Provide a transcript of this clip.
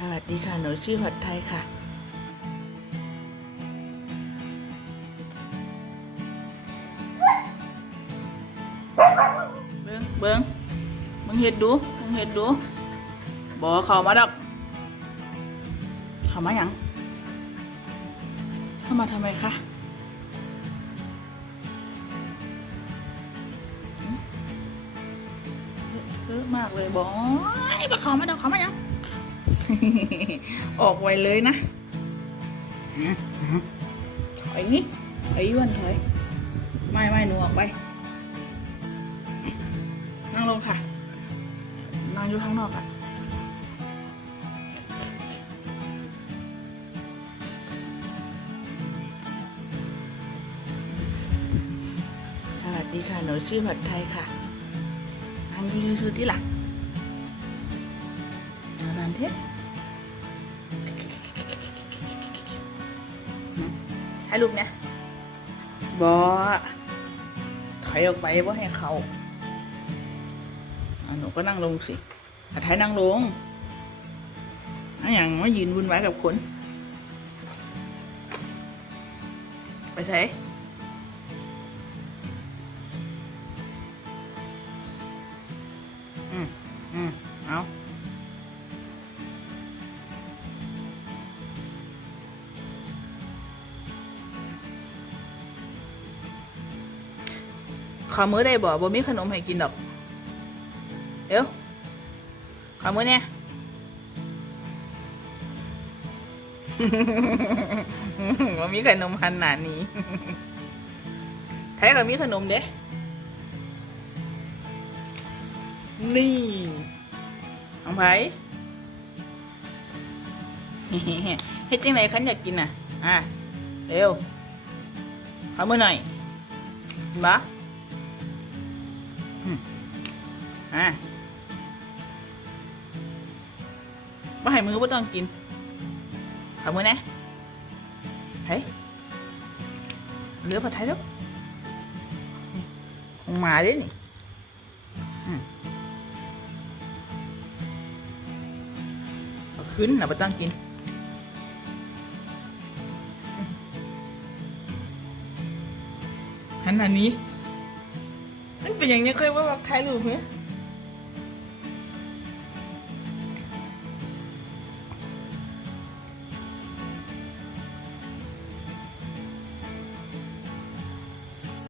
สวัสดีค่ะ หนูชื่อผัดไทยค่ะ เบิ้งเบิ้งมึงเห็ดดู มึงเห็ดดู บอกเขามาดอก เขามาหยัง เข้ามาทำไมคะเยอะมากเลยบอกไอ้บอกเขามาดอกเขามาหยัง ออกไวเลยนะถอยนี่ถอยย้วนถอย ไม่ไม่หนูออกไป นั่งลงค่ะ นั่งอยู่ข้างนอกอะสวัสดีค่ะ หนูชื่อผัดไทยค่ะนั่งอยู่ซื้อที่หลัง เทศให้ลูกนี่ยบอถอยออกไปว่าให้เขาหนูก็นั่งลงสิอาไทยนั่งลงอันอย่างมายืนวุ่นวายกับคน ไปใส่อืมอืมเอา ขอมือได้บ่บ่มีขนมให้กินดอกเดี๋ยวขอมือเนี่ยว่มีขนมขนาดนี้แท้ก็มีขนมเด้นี่น้องไผ่เฮ็ดจังไหนคันอยากกินน่ะ อะ เร็วขอมือหน่อยเห็นปะ อืมอะบ่ให้มือบ่ต้องกินขอมือนะเฮ้ยเหลือผัดไทยแล้วของหมาเด้นี่เอาขึ้นนะบ่ต้องกินหันอันนี้ มันเป็นอย่างนี้ค่อยว่าแบบไทยรูปเหม